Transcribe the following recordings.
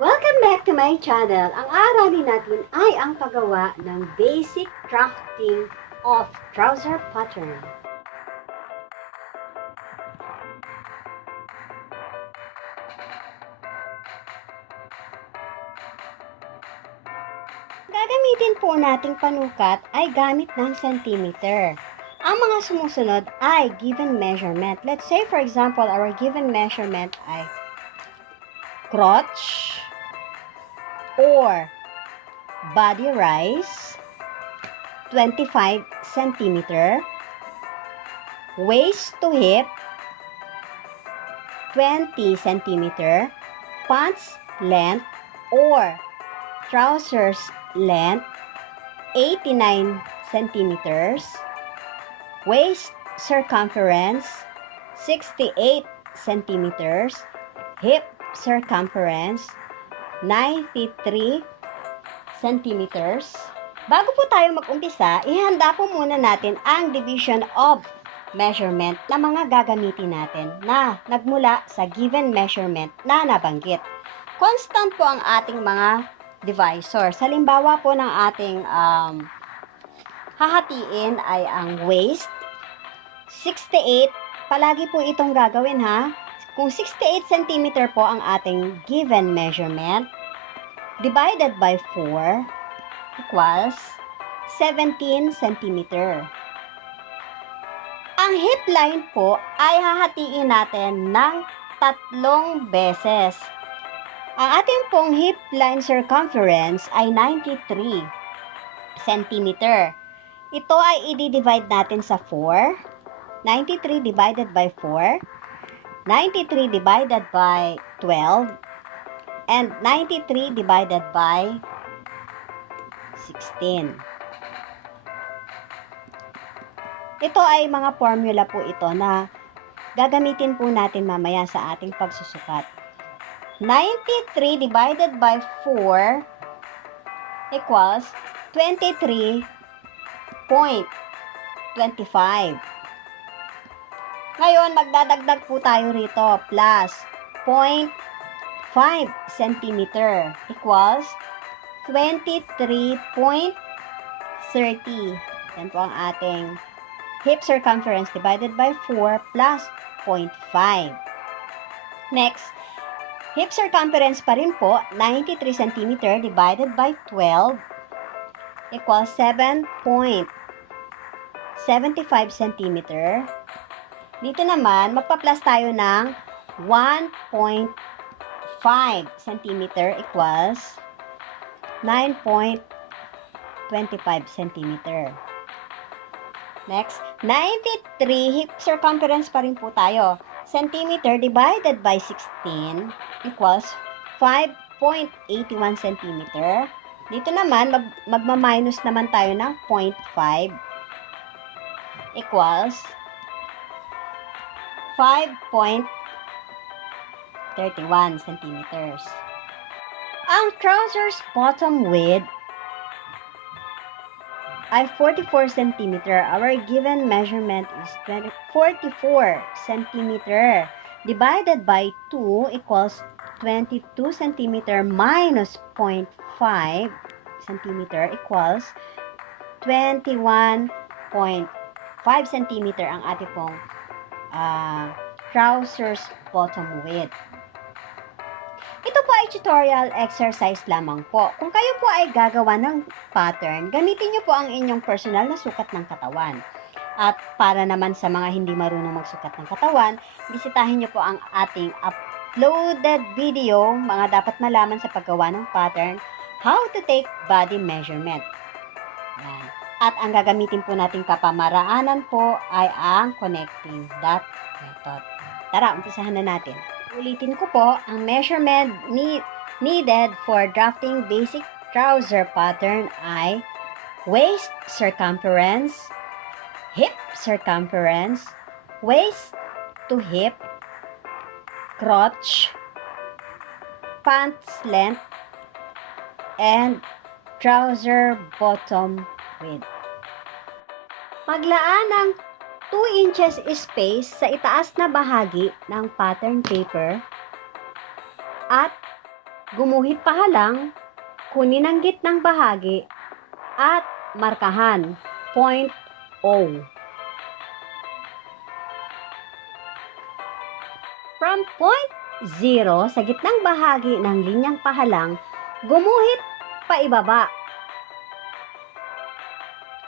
Welcome back to my channel. Ang aaralin natin ay ang paggawa ng basic drafting of trouser pattern. Gagamitin po nating panukat ay gamit ng centimeter. Ang mga sumusunod ay given measurement. Let's say for example, our given measurement ay crotch or body rise 25 centimeter, waist to hip 20 centimeter, pants length or trousers length 89 centimeters, waist circumference 68 centimeters, hip circumference 93 centimeters. Bago po tayo mag-umpisa, ihanda po muna natin ang division of measurement na mga gagamitin natin na nagmula sa given measurement na nabanggit. Constant po ang ating mga divisors. Halimbawa po ng ating hahatiin ay ang waist. 68, palagi po itong gagawin ha. Kung 68 cm po ang ating given measurement, divided by 4 equals 17 cm. Ang hip line po ay hahatiin natin ng 3 beses. Ang ating pong hip line circumference ay 93 cm. Ito ay i-divide natin sa 4. 93 divided by 4. 93 divided by 12. And 93 divided by 16. Ito ay mga formula po ito na gagamitin po natin mamaya sa ating pagsusukat. 93 divided by 4 equals 23.25. Ngayon, magdadagdag po tayo rito plus 0.5 cm equals 23.30. Yan po ang ating hip circumference divided by 4 plus 0.5. Next, hip circumference pa rin po, 93 cm divided by 12 equals 7.75 cm. Dito naman, magpa-plus tayo ng 1.5 cm equals 9.25 cm. Next, 93 hip circumference pa rin po tayo. Centimeter divided by 16 equals 5.81 cm. Dito naman, magma-minus naman tayo ng 0.5 equals 5.31 centimeters. Ang trousers bottom width ay 44 cm. Our given measurement is 44 cm. Divided by 2 equals 22 cm minus 0.5 cm equals 21.5 cm ang ating pong trousers bottom width. Ito po ay tutorial exercise lamang po. Kung kayo po ay gagawa ng pattern, gamitin nyo po ang inyong personal na sukat ng katawan. At para naman sa mga hindi marunong magsukat ng katawan, bisitahin nyo po ang ating uploaded video, mga dapat malaman sa paggawa ng pattern, how to take body measurement. Yan. At ang gagamitin po nating kapamaraanan po ay ang connecting dot method. Tara, umpisahan na natin. Ulitin ko po, ang measurement needed for drafting basic trouser pattern ay waist circumference, hip circumference, waist to hip, crotch, pants length, and trouser bottom width. Maglaan ng 2 inches space sa itaas na bahagi ng pattern paper at Gumuhit pahalang, kunin ang gitnang bahagi at markahan, point O. From point 0 sa gitnang bahagi ng linyang pahalang, gumuhit paibaba.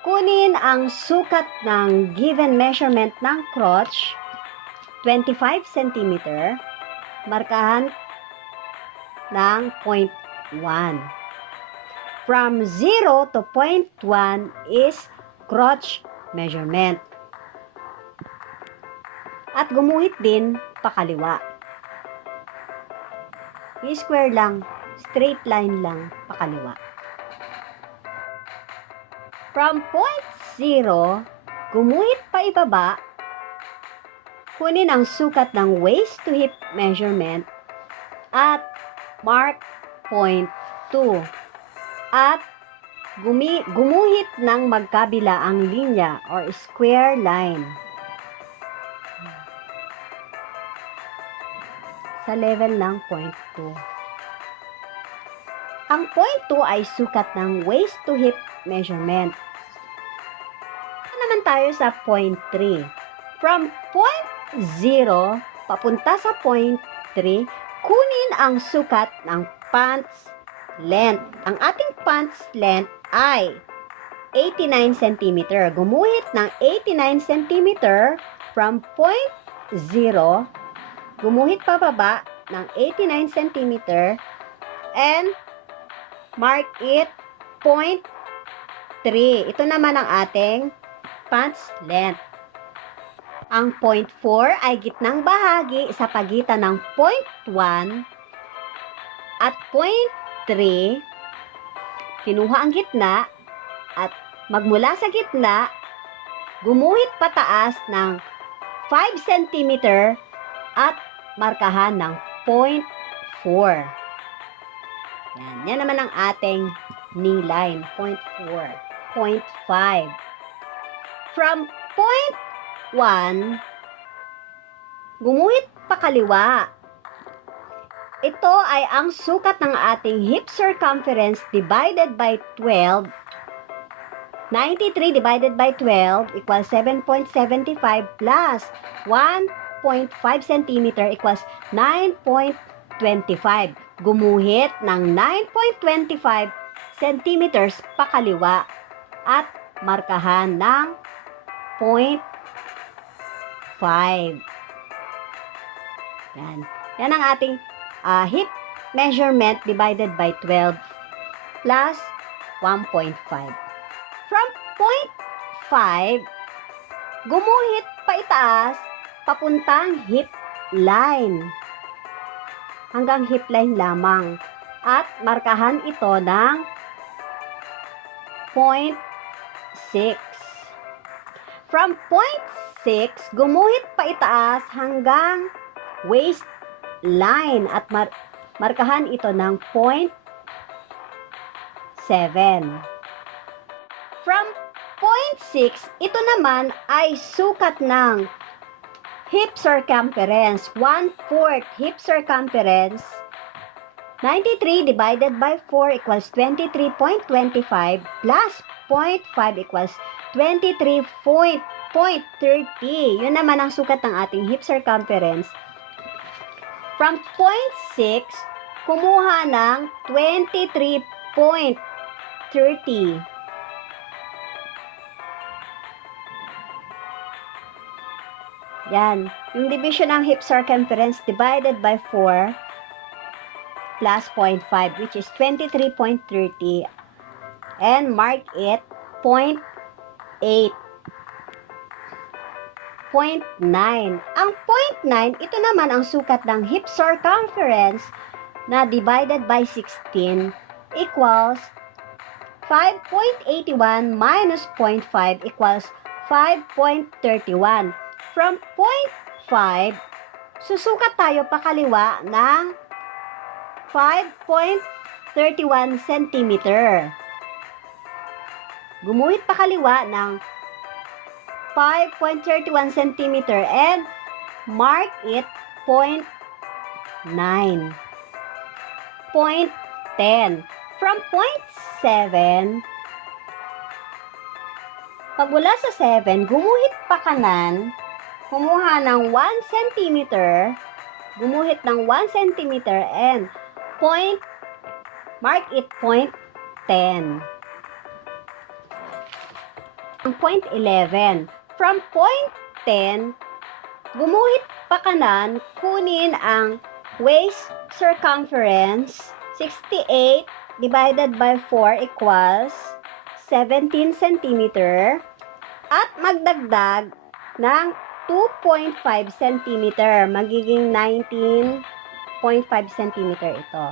Kunin ang sukat ng given measurement ng crotch, 25 cm, markahan ng point 1. From 0 to point 1 is crotch measurement. At gumuhit din pakaliwa. I-square lang, straight line lang pakaliwa. From point 0, gumuhit paibaba, kunin ang sukat ng waist to hip measurement at mark point 2. At gumuhit ng magkabila ang linya or square line. Sa level ng point 2. Ang point 2 ay sukat ng waist to hip measurement. Naman tayo sa point 3. From point 0 papunta sa point 3, kunin ang sukat ng pants length. Ang ating pants length ay 89 cm. Gumuhit ng 89 cm from point 0, gumuhit pababa ng 89 cm and mark it point 3. Ito naman ang ating pants length. Ang point 4 ay gitnang bahagi sa pagitan ng point 1 at point 3. Kinuha ang gitna at magmula sa gitna, gumuhit pataas ng 5 cm at markahan ng point 4. Yan naman ang ating knee line, point 4. Point 5. From point 1, gumuhit pakaliwa. Ito ay ang sukat ng ating hip circumference divided by 12. 93 divided by 12 equals 7.75 plus 1.5 cm equals 9.25. Gumuhit ng 9.25 centimeters pakaliwa at markahan ng point 5. Yan ang ating hip measurement divided by 12 plus 1.5. From point 5, gumuhit paitaas papuntang hip line. Hanggang hip line lamang. At markahan ito ng point 6. From point 6, gumuhit paitaas hanggang waist line at markahan ito ng point 7. From point 6, ito naman ay sukat ng hip circumference, 1/4 hip circumference. 93 divided by 4 equals 23.25 plus 0.5 equals 23.30. Yun naman ang sukat ng ating hip circumference. From point 6, kumuha ng 23.30. Yan. Yung division ng hip circumference divided by 4 plus 0.5 which is 23.30 and mark it 0.8. 0.9. Ang 0.9, ito naman ang sukat ng hip circumference na divided by 16 equals 5.81 minus 0.5 equals 5.31. From 0.5, susukat tayo pakaliwa ng 5.31 cm. Gumuhit pakaliwa ng 5.31 cm and mark it 0.9. point 10. From point 7, pagmula sa 7, gumuhit pa kanan, kumuha ng 1 cm, gumuhit ng 1 cm and mark it point 10. Point 11. From point 10, gumuhit pa kanan, kunin ang waist circumference, 68 divided by 4 equals 17 cm at magdagdag ng 2.5 cm. Magiging 19.5 cm ito.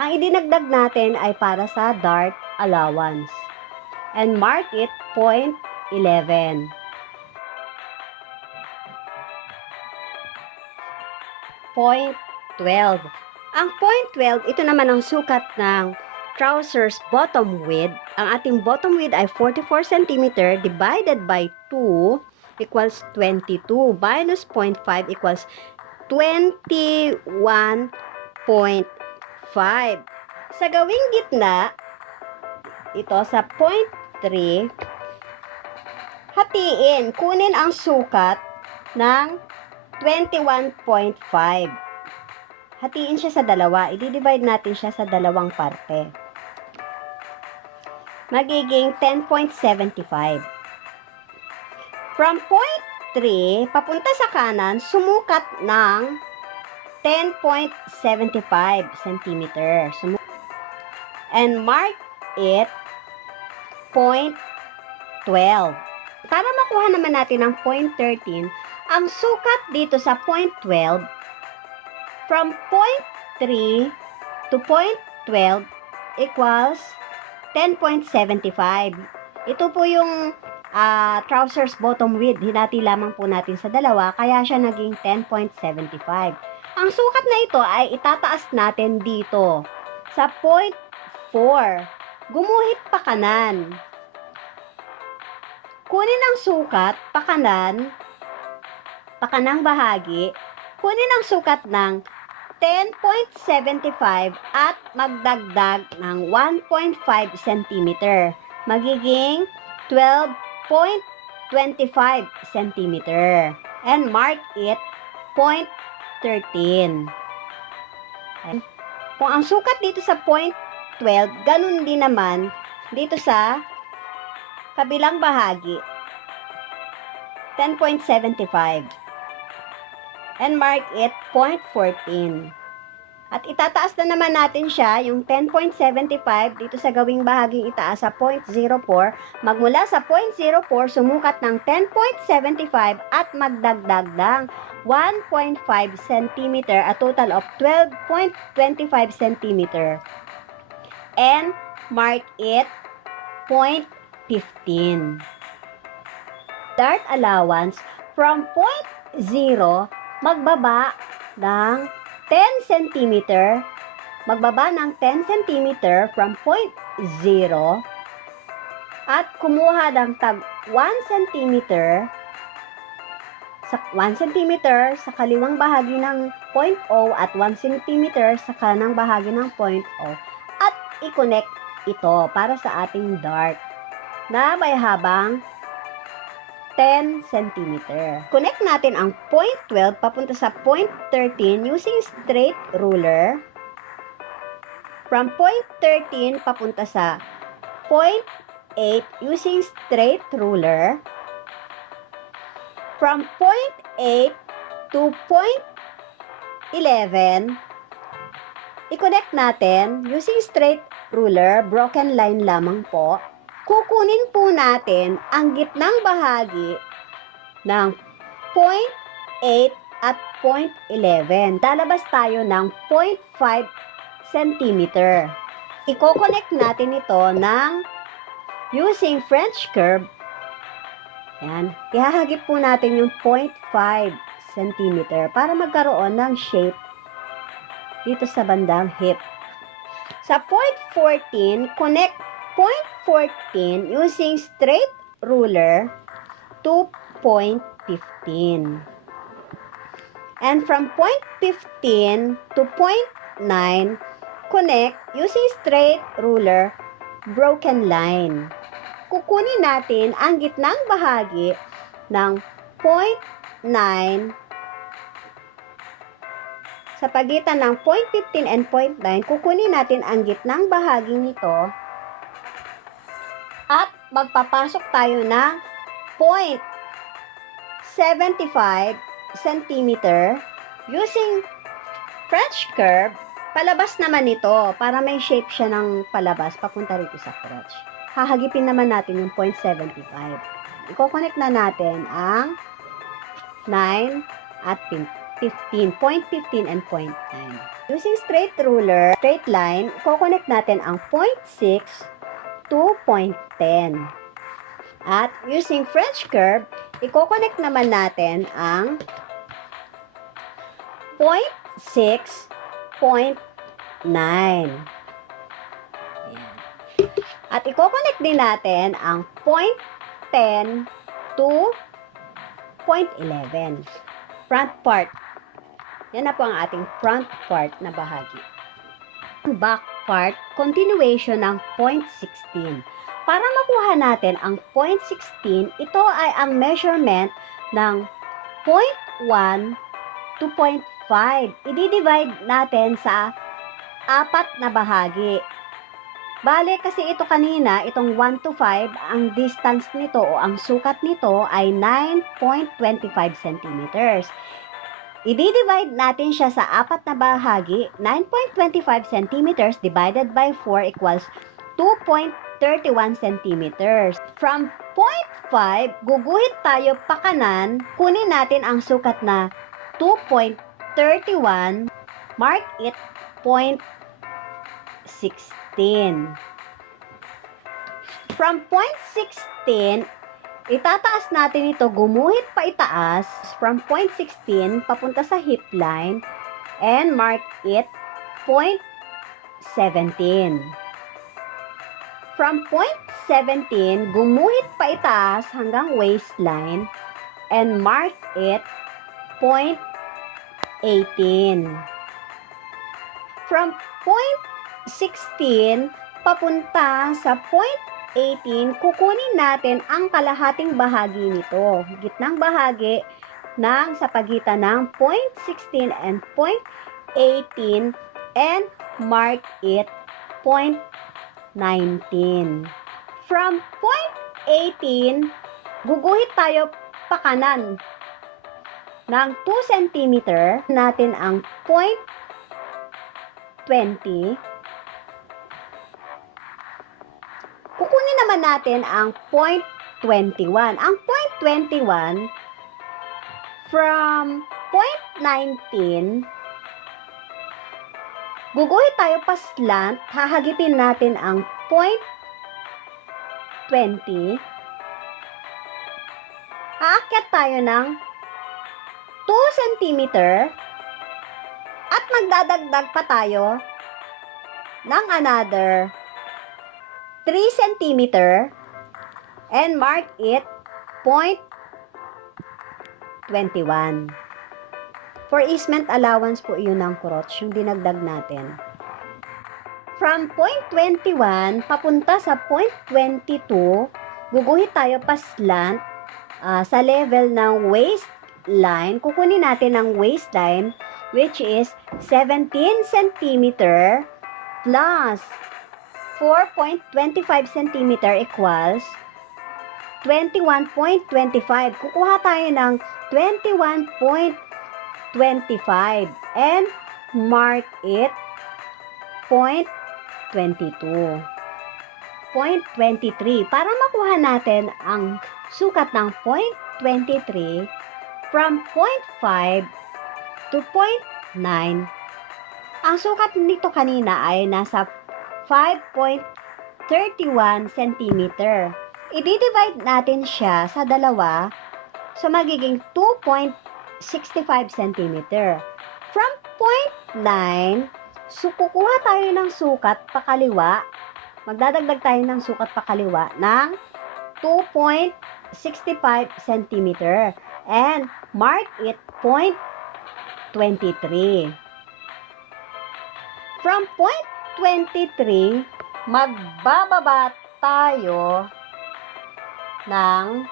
Ang idinagdag natin ay para sa dart allowance. And mark it point 11. Point 12. Ang point 12, ito naman ang sukat ng trousers bottom width. Ang ating bottom width ay 44 cm divided by 2 equals 22 minus 0.5 equals 21.5. Sa gawing gitna, ito sa point 3, hatiin, kunin ang sukat ng 21.5. Hatiin siya sa dalawa. I-divide natin siya sa dalawang parte. Magiging 10.75. From point 3, papunta sa kanan, sumukat ng 10.75 cm. And mark it point 12. Para makuha naman natin ang point 13, ang sukat dito sa point 12, from point 3 to point 12 equals 10.75. Ito po yung trousers bottom width. Hinati lamang po natin sa dalawa, kaya siya naging 10.75. Ang sukat na ito ay itataas natin dito sa point 4. Gumuhit pa kanan. Kunin ang sukat kanang bahagi. Kunin ang sukat ng 10.75 at magdagdag ng 1.5 cm. Magiging 12.25 cm. And mark it point 13. Kung ang sukat dito sa point 12, ganun din naman dito sa kabilang bahagi, 10.75. And mark it point 14. At itataas na naman natin siya, yung 10.75 dito sa gawing bahaging itaas sa 0.04. Magmula sa 0.04, sumukat ng 10.75 at magdagdag ng 1.5 cm, a total of 12.25 cm. And mark it point 15. Dart allowance from point 0, magbaba ng 10 cm, magbaba ng 10 cm from point 0 at kumuha ng tag 1 cm sa 1 cm sa kaliwang bahagi ng point O at 1 cm sa kanang bahagi ng point O at i-connect ito para sa ating dart na may habang 10 cm. Connect natin ang point 12 papunta sa point 13 using straight ruler. From point 13 papunta sa point 8 using straight ruler. From point 8 to point 11, i-connect natin using straight ruler, broken line lamang po. Kukunin po natin ang gitnang bahagi ng point 8 at point 11. Lalabas tayo ng 0.5 cm. Iko-connect natin ito ng using French curve. Yan. Ihahagip po natin yung 0.5 cm para magkaroon ng shape dito sa bandang hip. Sa point 14, connect point 14 using straight ruler to point 15. And from point 15 to point connect using straight ruler, broken line. Kukunin natin ang gitnang bahagi ng 0.9 sa pagitan ng 0.15 and 0.9. Kukunin natin ang gitnang bahagi nito at magpapasok tayo ng 0.75 cm using French curve. Palabas naman ito para may shape siya ng palabas papunta rito sa crotch. Hahagipin naman natin yung 0.75. Iko-connect na natin ang 9 at 15, 0.15 and 0.9. Using straight ruler, straight line, iko-connect natin ang 0.6 to 0.10. At using French curve, iko-connect naman natin ang 0.6, 0.9. At iko-connect din natin ang 0.10 to 0.11. Front part. Yan na po ang ating front part na bahagi. Ang back part, continuation ng 0.16. Para makuha natin ang 0.16, ito ay ang measurement ng 0.1 to 0.5. I-divide natin sa 4 na bahagi. Bale, kasi ito kanina, itong 1 to 5, ang distance nito o ang sukat nito ay 9.25 cm. I-divide natin siya sa 4 na bahagi. 9.25 cm divided by 4 equals 2.31 cm. From 0.5, guguhit tayo pa kanan. Kunin natin ang sukat na 2.31. Mark it 0.16. From 0.16, itataas natin ito, gumuhit pa itaas from 0.16 papunta sa hip line and mark it 0.17. From 0.17, gumuhit pa itaas hanggang waistline and mark it 0.18. From 0.16 papunta sa 0.18, kukunin natin ang kalahating bahagi nito, gitnang bahagi ng sa pagitan ng 0.16 and 0.18 and mark it 0.19. From 0.18, guguhit tayo pa kanan ng 2 cm natin ang 0.20. Kukunin naman natin ang 0.21. Ang 0.21 from 0.19, guguhit tayo pa slant, hahagipin natin ang 0.20. Aakyat tayo ng 2 cm at magdadagdag pa tayo ng another 3 cm and mark it 0.21. For easement allowance po yun ng crotch, yung dinagdag natin. From 0.21 papunta sa 0.22, guguhit tayo pa slant sa level ng waistline. Kukunin natin ang waistline which is 17 cm plus 4.25 cm equals 21.25. Kukuha tayo ng 21.25 and mark it 0.22. 0.23. Para makuha natin ang sukat ng 0.23 from 0.5 to 0.9, ang sukat nito kanina ay nasa 5.31 cm. I-divide natin siya sa dalawa, so magiging 2.65 cm. From 0.9, so kukuha tayo ng sukat pakaliwa, magdadagdag tayo ng sukat pakaliwa ng 2.65 cm and mark it 0.23. From point 23, magbababa tayo ng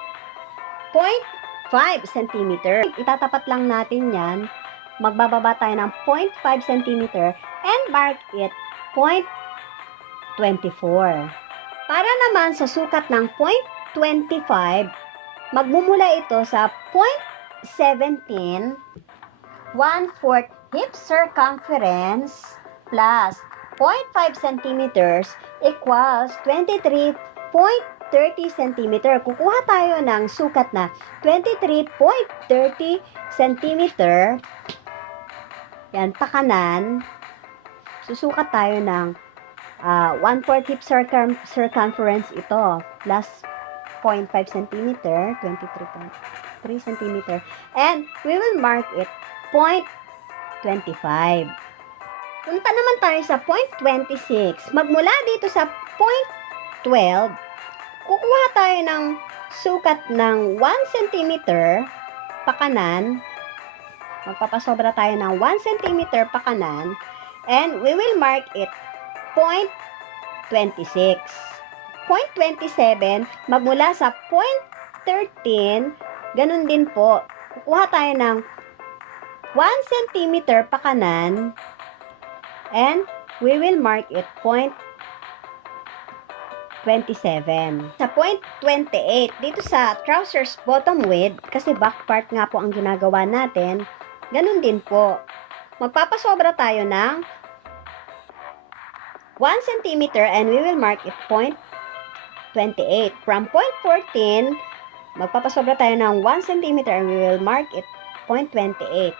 0.5 cm. Itatapat lang natin yan. Magbababa tayo ng 0.5 cm and mark it 0.24. Para naman sa sukat ng 0.25, magmumula ito sa 0.17, 1/4 hip circumference plus 0.5 cm equals 23.30 cm. Kukuha tayo ng sukat na 23.30 cm. Yan, pakanan. Susukat tayo ng 1/4 hip circumference ito plus 0.5 cm, 23.3 cm. And we will mark it 0.25. Punta naman tayo sa 0.26. Magmula dito sa 0.12, kukuha tayo ng sukat ng 1 cm pakanan. Magpapasobra tayo ng 1 cm pakanan. And we will mark it 0.26. 0.27, magmula sa 0.13, ganun din po. Kukuha tayo ng 1 cm pakanan. And we will mark it 0.27. Sa 0.28, dito sa trousers bottom width, kasi back part nga po ang ginagawa natin, ganun din po. Magpapasobra tayo ng 1 cm and we will mark it 0.28. From 0.14, magpapasobra tayo ng 1 cm and we will mark it 0.28.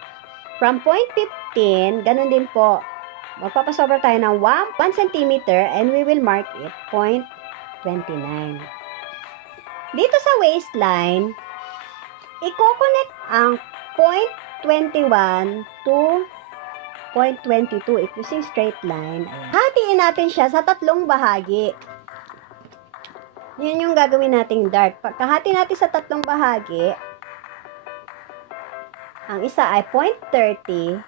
From 0.15, ganun din po. Magpapasobra tayo ng 1 cm and we will mark it 0.29. Dito sa waistline, i-connect ang 0.21 to 0.22 using straight line. Ayan. Hatiin natin siya sa tatlong bahagi. Yun yung gagawin nating dart. Pagkahati natin sa tatlong bahagi, ang isa ay 0.30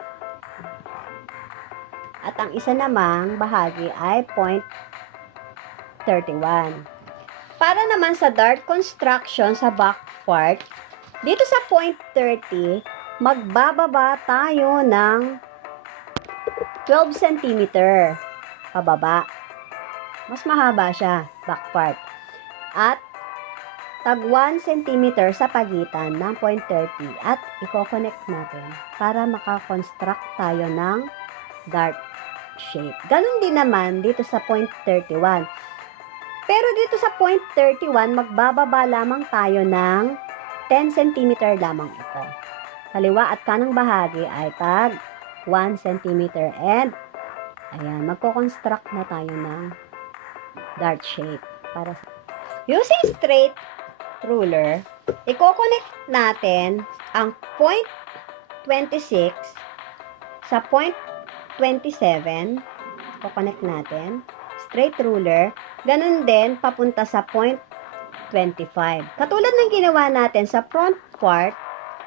at ang isa namang bahagi ay 0.31. Para naman sa dart construction sa back part, dito sa 0.30, magbababa tayo ng 12 cm pababa. Mas mahaba siya, back part. At tag 1 cm sa pagitan ng 0.30 at i-connect natin para makakonstruct tayo ng dart shape. Ganun din naman dito sa 0.31. Pero dito sa 0.31, magbababa lamang tayo ng 10 cm lamang ito. Kaliwa at kanang bahagi ay tag 1 cm and ayan, magko-construct na tayo ng dart shape. Para using straight ruler, i-connect natin ang 0.26 sa 0.27. I-connect natin. Straight ruler. Ganun din, papunta sa 0.25. Katulad ng ginawa natin sa front part,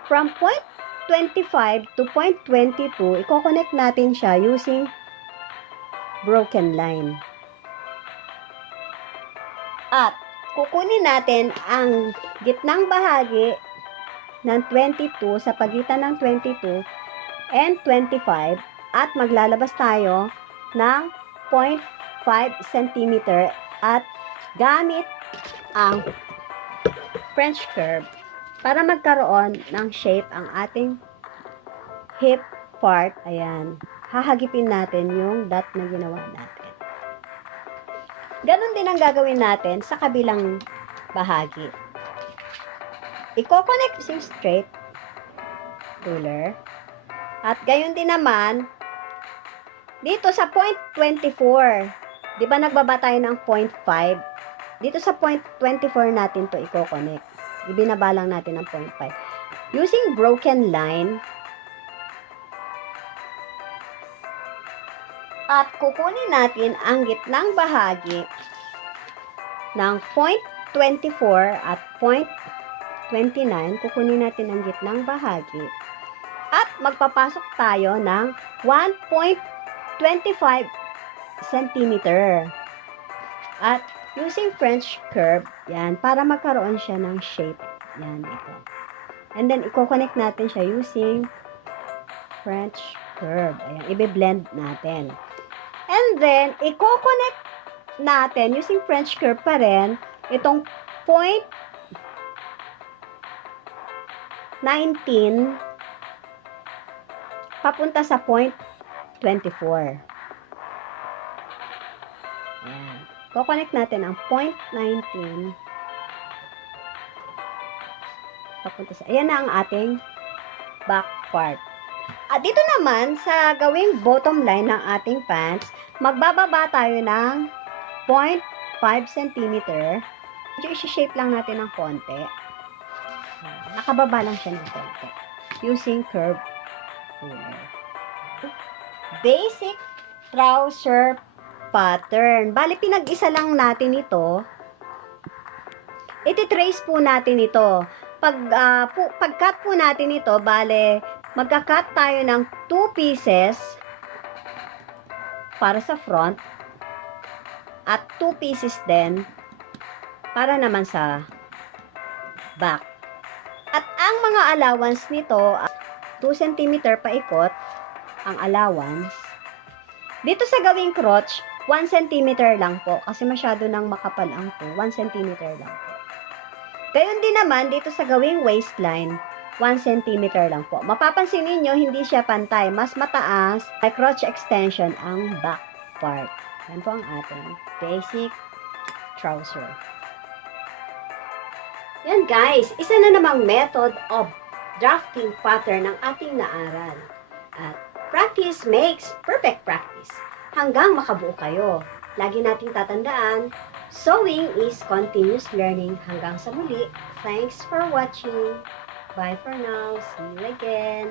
from 0.25 to 0.22, i-connect natin siya using broken line. At kukunin natin ang gitnang bahagi ng 22 sa pagitan ng 22 and 25 at maglalabas tayo ng 0.5 cm at gamit ang French curve para magkaroon ng shape ang ating hip part. Ayan. Hahagipin natin yung dot na ginawa natin. Ganon din ang gagawin natin sa kabilang bahagi. I-connect using straight ruler. At gayon din naman, dito sa 0.24, di ba nagbaba tayo ng 0.5? Dito sa 0.24 natin to i-connect. Ibinaba lang natin ng 0.5. Using broken line, at kukunin natin ang gitnang bahagi ng 0.24 at 0.29. Kukunin natin ang gitnang bahagi. At magpapasok tayo ng 1.5 25 centimeter. At using French curve, yan, para magkaroon siya ng shape. Yan, ito. And then, i-connect natin siya using French curve. Ayan, i-blend natin. And then, i-connect natin using French curve pa rin itong point 19 papunta sa point 24. Ayan. Connect natin ang point 19 papunta sa, ayan na ang ating back part. At dito naman, sa gawing bottom line ng ating pants, magbababa tayo ng 0.5 cm. Medyo isi-shape lang natin ng konti. Nakababa lang siya ng konti. Using curve ruler. Basic trouser pattern. Bali, pinag-isa lang natin ito. Iti-trace po natin ito. Pag-cut po natin ito, bale, magka-cut tayo ng 2 pieces para sa front at 2 pieces din para naman sa back. At ang mga allowance nito, 2 cm paikot ang allowance. Dito sa gawing crotch, 1 cm lang po kasi masyado nang makapal ang 2. 1 cm lang po. Gayon din naman dito sa gawing waistline, 1 cm lang po. Mapapansin ninyo, hindi siya pantay. Mas mataas, may crotch extension ang back part. Yan po ang ating basic trouser. Yan guys, isa na namang method of drafting pattern ang ating naaral. At practice makes perfect practice. Hanggang makabuo kayo. Lagi nating tatandaan, sewing is continuous learning. Hanggang sa muli. Thanks for watching. Bye for now. See you again.